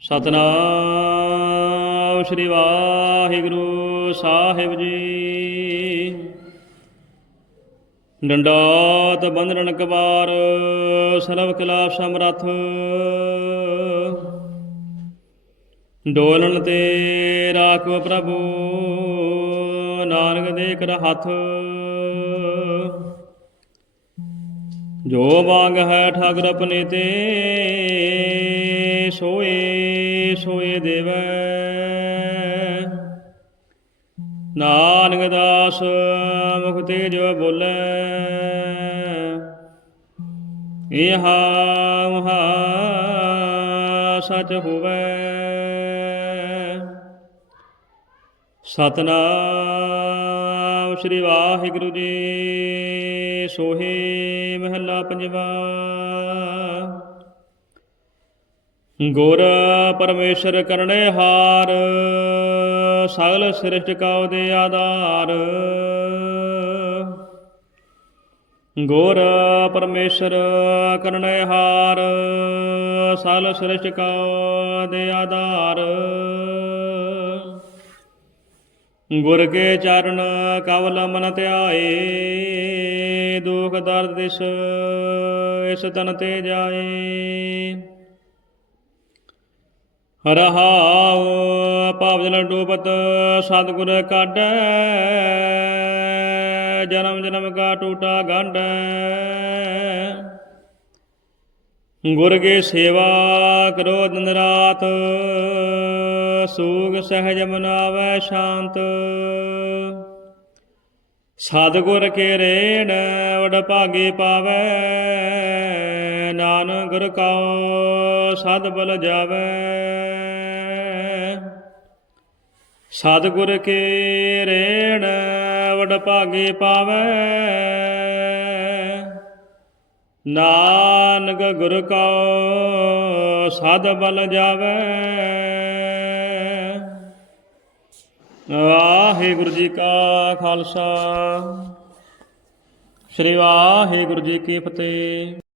ਸਤਨਾਮ ਸ੍ਰੀ ਵਾਹਿਗੁਰੂ ਸਾਹਿਬ ਜੀ। ਡੰਡਾਤ ਬੰਧਨ ਕਬਾਰ ਸਰਬ ਕਲਾ ਸਮਰੱਥ। ਡੋਲਣ ਤੇ ਰਾਖੋ ਪ੍ਰਭੂ, ਨਾਨਕ ਦੇ ਕਰ ਹੱਥ। ਜੋ ਵਾਂਗ ਹੈ ਠਾਕਰ ਆਪਣੇ ਤੇ, ਸੋਏ ਸੋਏ ਦੇਵੈ। ਨਾਨਕ ਦਾਸ ਮੁਖ ਤੇਜ ਬੋਲੇ। ਇਹ ਮਹਾ ਸਚ ਹੋਵੇ। ਸਤਨਾਮ ਸ੍ਰੀ ਵਾਹਿਗੁਰੂ ਜੀ। ਸੋਹੇ ਮਹੱਲਾ ਪੰਜਵਾ। ਗੁਰ ਪਰਮੇਸ਼ਰ ਕਰਨੇ ਹਾਰ, ਸਗਲ ਸ੍ਰਿਸ਼ਟ ਕਾ ਦੇ ਆਧਾਰ। ਗੁਰ ਪਰਮੇਸ਼ਰ ਕਰਨੇ ਹਾਰ, ਸਗਲ ਸ੍ਰਿਸ਼ਟ ਕਾ ਦੇ ਆਧਾਰ। ਗੁਰ ਕੇ ਚਰਨ ਕਵਲ ਮਨ ਧਿਆਏ, ਦੁਖ ਦਰਦ ਦਿਸ ਇਸ ਤਨ ਤੇ ਜਾਏ। ਰਹਾਉ ਭਾਵ ਜਲ ਡੂਬਤ ਸਤਿਗੁਰ ਕਾਢੈ, ਜਨਮ ਜਨਮ ਕਾ ਟੂਟਾ ਗੰਢੈ। ਗੁਰ ਕੇ ਸੇਵਾ ਕਰੋ ਦਿਨ ਰਾਤ। ਸੂਗ ਸਹਿਜ ਮਨਾਵੈ ਸ਼ਾਂਤ। ਸਤਿਗੁਰ ਕੇ ਰੇਣ ਵਡ ਭਾਗੇ ਪਾਵੈ। ਨਾਨਕ ਗੁਰ ਕਉ ਸਦ ਬਲ ਜਾਵੈ। ਸਤਿਗੁਰ ਕੇ ਰੇਣ ਵਡ ਭਾਗੇ ਨਾ ਨਾਨਕ ਗੁਰ ਕਉ ਸਦ ਬਲ ਜਾਵੇ। ਵਾਹਿਗੁਰੂ ਜੀ ਕਾ ਖਾਲਸਾ। ਸ੍ਰੀ ਵਾਹਿਗੁਰੂ ਜੀ ਕੀ ਫਤਿਹ।